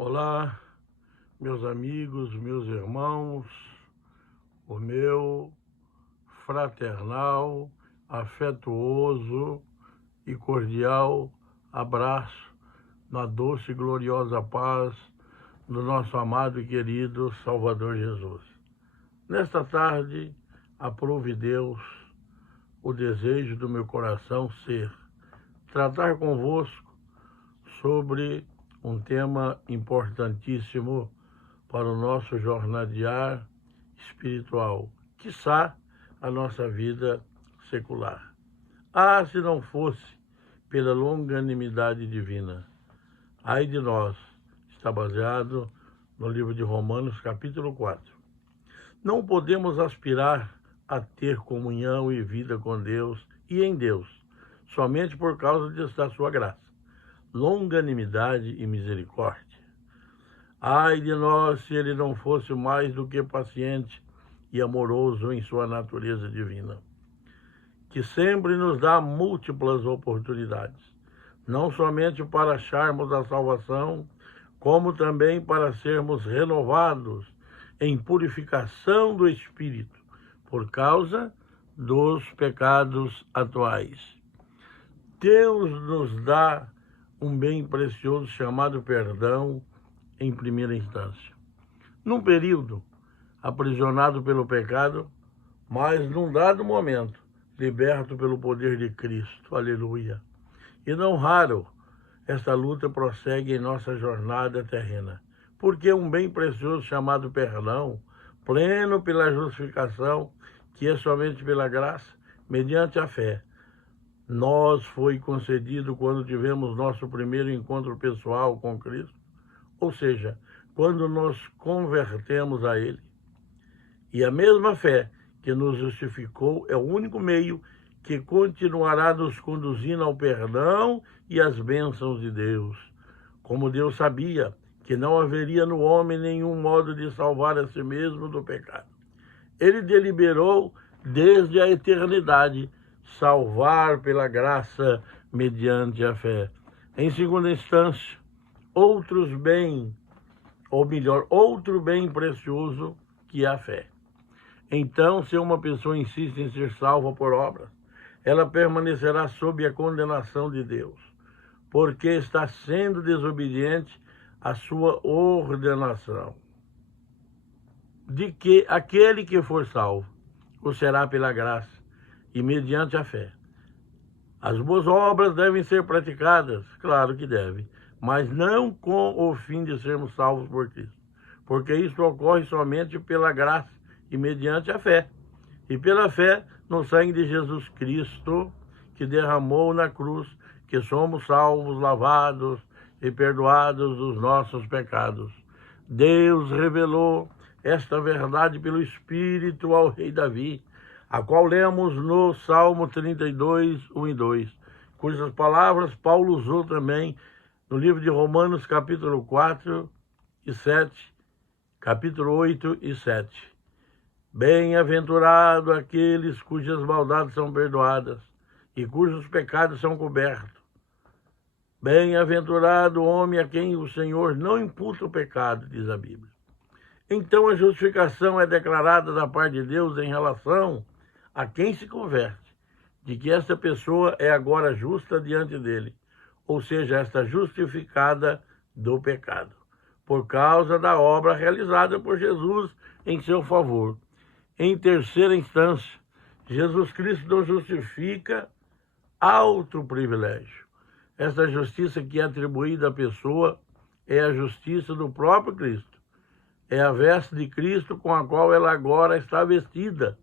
Olá, meus amigos, meus irmãos, o meu fraternal, afetuoso e cordial abraço na doce e gloriosa paz do nosso amado e querido Salvador Jesus. Nesta tarde, aprove Deus o desejo do meu coração ser tratar convosco sobre um tema importantíssimo para o nosso jornadear espiritual, quiçá a nossa vida secular. Se não fosse pela longanimidade divina, ai de nós, está baseado no livro de Romanos, capítulo 4. Não podemos aspirar a ter comunhão e vida com Deus e em Deus, somente por causa da sua graça, longanimidade e misericórdia. Ai de nós se ele não fosse mais do que paciente e amoroso em sua natureza divina, que sempre nos dá múltiplas oportunidades, não somente para acharmos a salvação, como também para sermos renovados em purificação do espírito, por causa dos pecados atuais. Deus nos dá um bem precioso chamado perdão em primeira instância. Num período aprisionado pelo pecado, mas num dado momento liberto pelo poder de Cristo. Aleluia. E não raro, esta luta prossegue em nossa jornada terrena, porque um bem precioso chamado perdão, pleno pela justificação, que é somente pela graça, mediante a fé, nós foi concedido quando tivemos nosso primeiro encontro pessoal com Cristo, ou seja, quando nos convertemos a Ele. E a mesma fé que nos justificou é o único meio que continuará nos conduzindo ao perdão e às bênçãos de Deus. Como Deus sabia que não haveria no homem nenhum modo de salvar a si mesmo do pecado, Ele deliberou desde a eternidade salvar pela graça mediante a fé. Em segunda instância, outro bem precioso que a fé. Então, se uma pessoa insiste em ser salva por obras, ela permanecerá sob a condenação de Deus, porque está sendo desobediente à sua ordenação, de que aquele que for salvo o será pela graça e mediante a fé. As boas obras devem ser praticadas, claro que devem, mas não com o fim de sermos salvos por Cristo, porque isso ocorre somente pela graça e mediante a fé, e pela fé no sangue de Jesus Cristo, que derramou na cruz, que somos salvos, lavados e perdoados dos nossos pecados. Deus revelou esta verdade pelo Espírito ao rei Davi, a qual lemos no Salmo 32, 1 e 2, cujas palavras Paulo usou também no livro de Romanos, capítulo 4 e 7, capítulo 8 e 7. Bem-aventurado aqueles cujas maldades são perdoadas e cujos pecados são cobertos. Bem-aventurado o homem a quem o Senhor não imputa o pecado, diz a Bíblia. Então a justificação é declarada da parte de Deus em relação a quem se converte, de que esta pessoa é agora justa diante dele, ou seja, esta justificada do pecado, por causa da obra realizada por Jesus em seu favor. Em terceira instância, Jesus Cristo nos justifica outro privilégio. Esta justiça que é atribuída à pessoa é a justiça do próprio Cristo. É a veste de Cristo com a qual ela agora está vestida.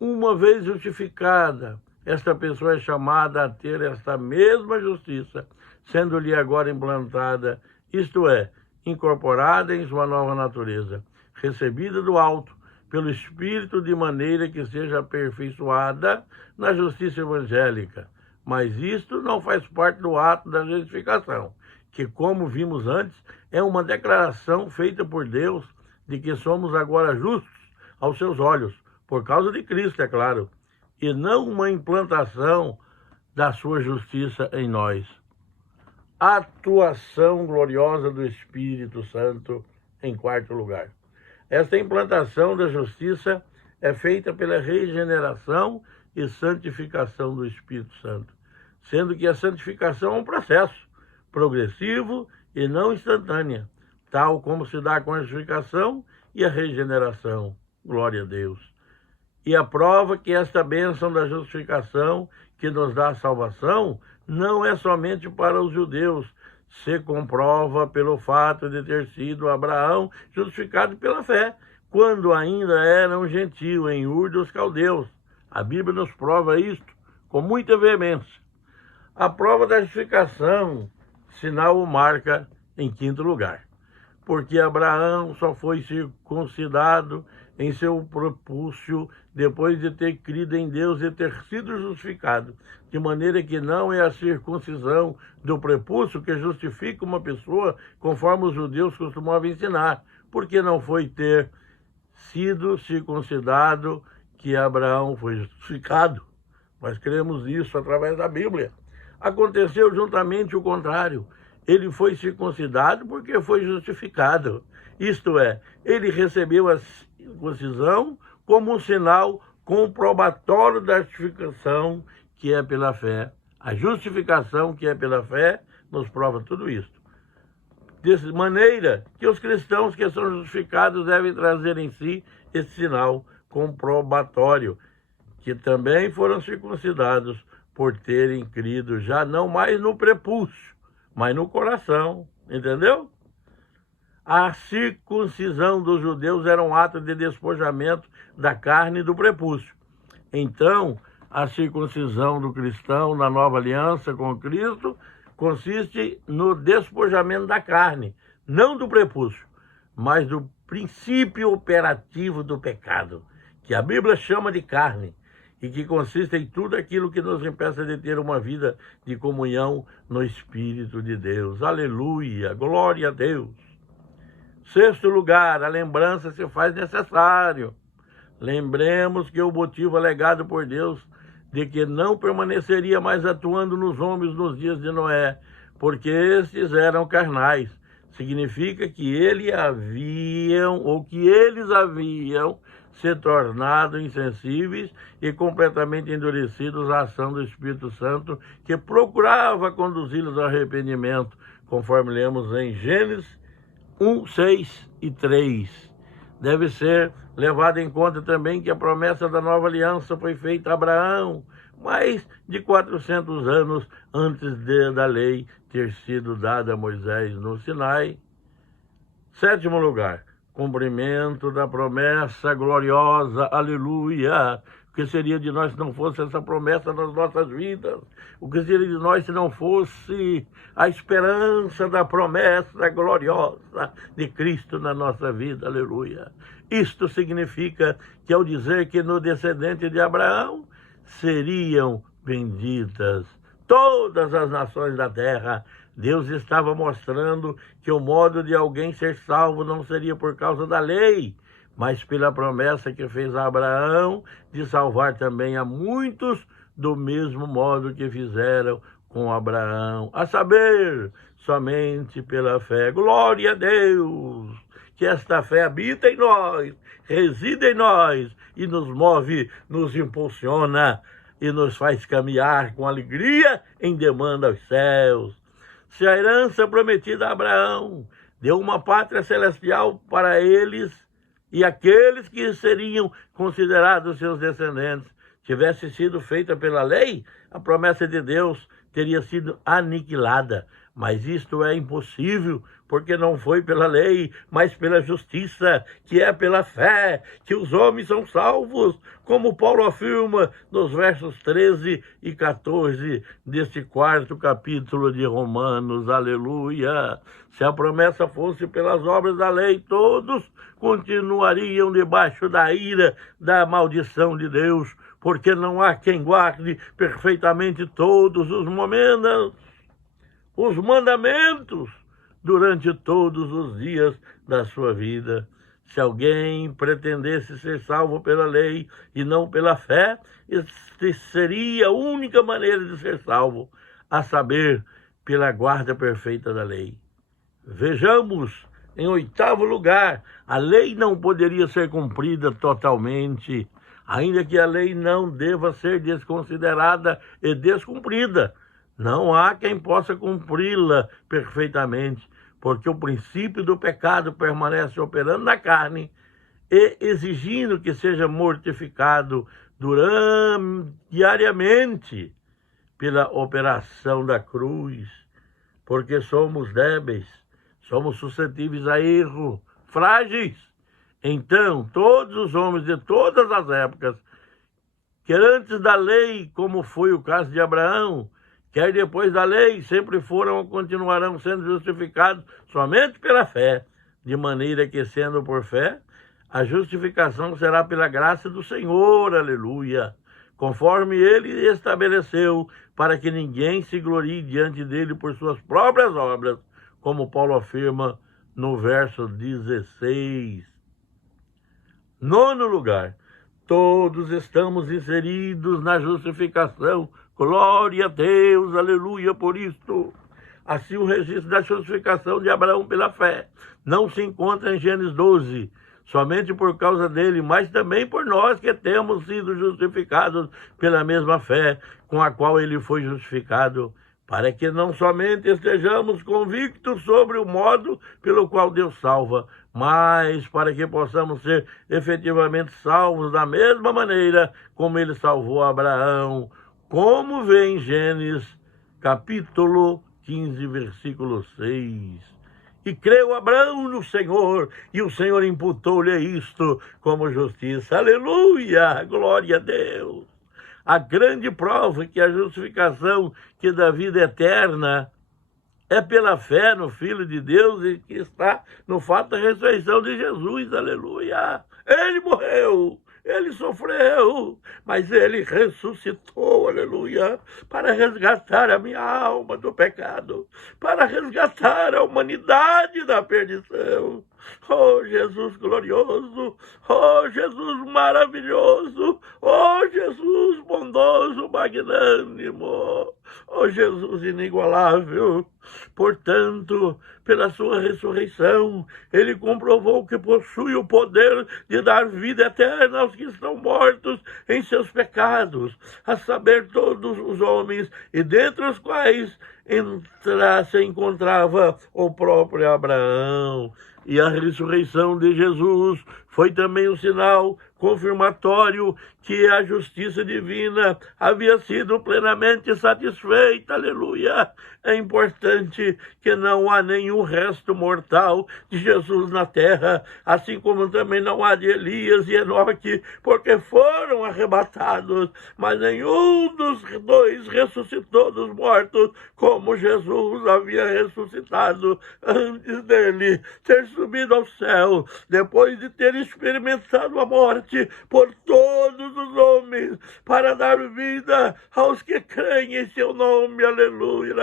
Uma vez justificada, esta pessoa é chamada a ter esta mesma justiça, sendo-lhe agora implantada, isto é, incorporada em sua nova natureza, recebida do alto pelo Espírito de maneira que seja aperfeiçoada na justiça evangélica. Mas isto não faz parte do ato da justificação, que, como vimos antes, é uma declaração feita por Deus de que somos agora justos aos seus olhos, por causa de Cristo, é claro, e não uma implantação da sua justiça em nós. atuação gloriosa do Espírito Santo em quarto lugar. Esta implantação da justiça é feita pela regeneração e santificação do Espírito Santo, sendo que a santificação é um processo progressivo e não instantânea, tal como se dá com a justificação e a regeneração. Glória a Deus. E a prova que esta bênção da justificação, que nos dá a salvação, não é somente para os judeus, se comprova pelo fato de ter sido Abraão justificado pela fé, quando ainda era um gentio em Ur dos Caldeus. A Bíblia nos prova isto com muita veemência. A prova da justificação, sinal o marca em quinto lugar, porque Abraão só foi circuncidado em seu prepúcio depois de ter crido em Deus e ter sido justificado, de maneira que não é a circuncisão do prepúcio que justifica uma pessoa, conforme os judeus costumavam ensinar, porque não foi ter sido circuncidado que Abraão foi justificado. Nós cremos nisso através da Bíblia. Aconteceu juntamente o contrário. Ele foi circuncidado porque foi justificado. Isto é, ele recebeu a circuncisão como um sinal comprobatório da justificação que é pela fé. A justificação que é pela fé nos prova tudo isso. De maneira que os cristãos que são justificados devem trazer em si esse sinal comprobatório, que também foram circuncidados por terem crido já não mais no prepúcio, mas no coração, entendeu? A circuncisão dos judeus era um ato de despojamento da carne e do prepúcio. Então, a circuncisão do cristão na nova aliança com Cristo consiste no despojamento da carne, não do prepúcio, mas do princípio operativo do pecado, que a Bíblia chama de carne, e que consiste em tudo aquilo que nos impeça de ter uma vida de comunhão no Espírito de Deus. Aleluia, glória a Deus. Sexto lugar, a lembrança se faz necessário. Lembremos que o motivo alegado por Deus de que não permaneceria mais atuando nos homens nos dias de Noé, porque estes eram carnais, significa que eles haviam se tornado insensíveis e completamente endurecidos à ação do Espírito Santo, que procurava conduzi-los ao arrependimento, conforme lemos em Gênesis 1, 6 e 3. Deve ser levado em conta também que a promessa da nova aliança foi feita a Abraão, mais de 400 anos antes da lei ter sido dada a Moisés no Sinai. Sétimo lugar, cumprimento da promessa gloriosa, aleluia. O que seria de nós se não fosse essa promessa nas nossas vidas? O que seria de nós se não fosse a esperança da promessa gloriosa de Cristo na nossa vida? Aleluia. Isto significa que ao dizer que no descendente de Abraão seriam benditas todas as nações da terra, Deus estava mostrando que o modo de alguém ser salvo não seria por causa da lei, mas pela promessa que fez a Abraão de salvar também a muitos do mesmo modo que fizeram com Abraão, a saber, somente pela fé. Glória a Deus! Que esta fé habita em nós, reside em nós e nos move, nos impulsiona e nos faz caminhar com alegria em demanda aos céus. Se a herança prometida a Abraão deu uma pátria celestial para eles, e aqueles que seriam considerados seus descendentes tivesse sido feita pela lei, a promessa de Deus teria sido aniquilada. Mas isto é impossível, porque não foi pela lei, mas pela justiça, que é pela fé, que os homens são salvos, como Paulo afirma nos versos 13 e 14 deste quarto capítulo de Romanos. Aleluia! Se a promessa fosse pelas obras da lei, todos continuariam debaixo da ira, da maldição de Deus, porque não há quem guarde perfeitamente todos os mandamentos durante todos os dias da sua vida. Se alguém pretendesse ser salvo pela lei e não pela fé, esta seria a única maneira de ser salvo, a saber, pela guarda perfeita da lei. Vejamos, em 8º lugar, a lei não poderia ser cumprida totalmente, ainda que a lei não deva ser desconsiderada e descumprida. Não há quem possa cumpri-la perfeitamente, porque o princípio do pecado permanece operando na carne e exigindo que seja mortificado diariamente pela operação da cruz, porque somos débeis, somos suscetíveis a erro, frágeis. Então, todos os homens de todas as épocas, quer antes da lei, como foi o caso de Abraão, quer depois da lei, sempre foram ou continuarão sendo justificados somente pela fé, de maneira que, sendo por fé, a justificação será pela graça do Senhor, aleluia, conforme ele estabeleceu, para que ninguém se glorie diante dele por suas próprias obras, como Paulo afirma no verso 16. 9º lugar, todos estamos inseridos na justificação. Glória a Deus, aleluia por isto. Assim, o registro da justificação de Abraão pela fé não se encontra em Gênesis 12, somente por causa dele, mas também por nós que temos sido justificados pela mesma fé com a qual ele foi justificado, para que não somente estejamos convictos sobre o modo pelo qual Deus salva, mas para que possamos ser efetivamente salvos da mesma maneira como ele salvou Abraão, como vê em Gênesis capítulo 15, versículo 6. E creu Abraão no Senhor, e o Senhor imputou-lhe isto como justiça. Aleluia! Glória a Deus! A grande prova que a justificação que dá vida eterna é pela fé no Filho de Deus e que está no fato da ressurreição de Jesus. Aleluia! Ele morreu, ele sofreu, mas ele ressuscitou, aleluia, para resgatar a minha alma do pecado, para resgatar a humanidade da perdição. Oh, Jesus glorioso, oh, Jesus maravilhoso, oh, Jesus bondoso, magnânimo, oh, Jesus inigualável. Portanto, pela sua ressurreição, ele comprovou que possui o poder de dar vida eterna aos que estão mortos em seus pecados, a saber, todos os homens, e dentre os quais se encontrava o próprio Abraão. E a ressurreição de Jesus foi também um sinal confirmatório que a justiça divina havia sido plenamente satisfeita, aleluia. É importante que não há nenhum resto mortal de Jesus na terra, assim como também não há de Elias e Enoque, porque foram arrebatados, mas nenhum dos dois ressuscitou dos mortos, como Jesus havia ressuscitado antes dele ter subido ao céu, depois de ter experimentado a morte por todos os homens, para dar vida aos que creem em seu nome, aleluia.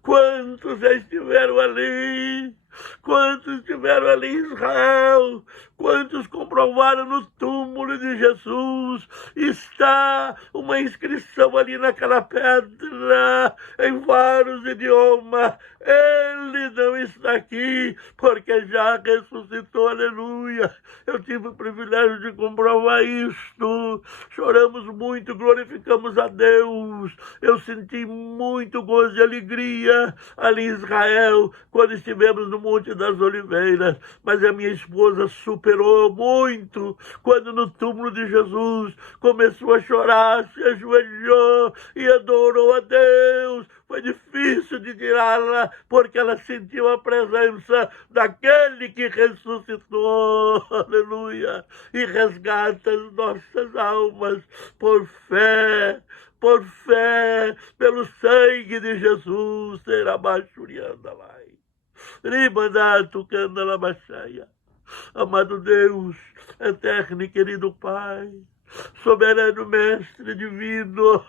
Quantos já estiveram ali? Quantos estiveram ali em Israel? Quantos comprovaram no túmulo de Jesus? Está uma inscrição ali naquela pedra, em vários idiomas. Ele não está aqui, porque já ressuscitou, aleluia. Eu tive o privilégio de comprovar isto. Choramos muito, glorificamos a Deus. Eu senti muito gozo e alegria ali em Israel, quando estivemos no Monte das Oliveiras, mas a minha esposa superou muito quando no túmulo de Jesus começou a chorar, se ajoelhou e adorou a Deus. Foi difícil de tirá-la, porque ela sentiu a presença daquele que ressuscitou, aleluia, e resgata as nossas almas por fé, pelo sangue de Jesus. Será bachurianda lá. Amado Deus, eterno e querido Pai, soberano Mestre divino,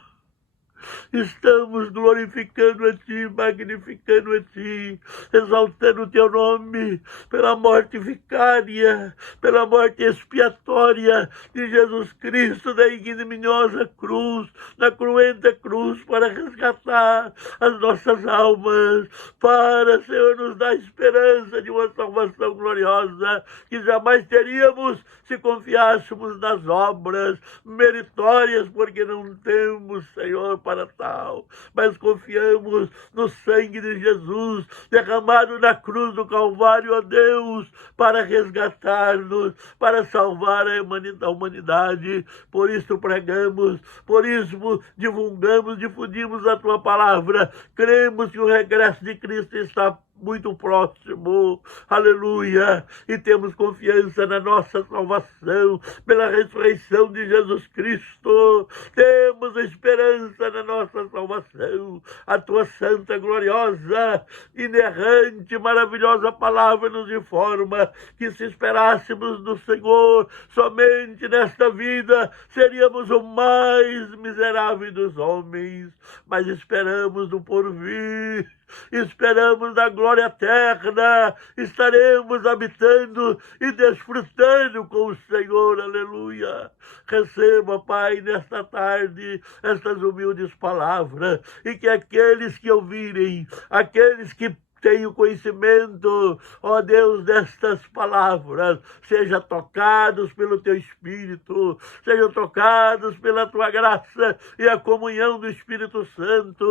Estamos glorificando a Ti, magnificando a Ti, exaltando o Teu nome pela morte vicária, pela morte expiatória de Jesus Cristo da ignominiosa cruz, na cruenta cruz, para resgatar as nossas almas, para, Senhor, nos dar esperança de uma salvação gloriosa que jamais teríamos se confiássemos nas obras meritórias, porque não temos, Senhor, para tal, mas confiamos no sangue de Jesus derramado na cruz do Calvário, ó Deus, para resgatar-nos, para salvar a humanidade. Por isso pregamos, por isso divulgamos, difundimos a Tua palavra. Cremos que o regresso de Cristo está muito próximo, aleluia, e temos confiança na nossa salvação, pela ressurreição de Jesus Cristo, temos esperança na nossa salvação. A Tua santa, gloriosa, inerrante, maravilhosa palavra nos informa que se esperássemos no Senhor somente nesta vida, seríamos o mais miserável dos homens, mas esperamos no porvir, esperamos na glória eterna, estaremos habitando e desfrutando com o Senhor, aleluia. Receba, Pai, nesta tarde, estas humildes palavras, e que aqueles que ouvirem, aqueles que tenho conhecimento, ó Deus, destas palavras, sejam tocados pelo Teu Espírito, sejam tocados pela Tua graça e a comunhão do Espírito Santo.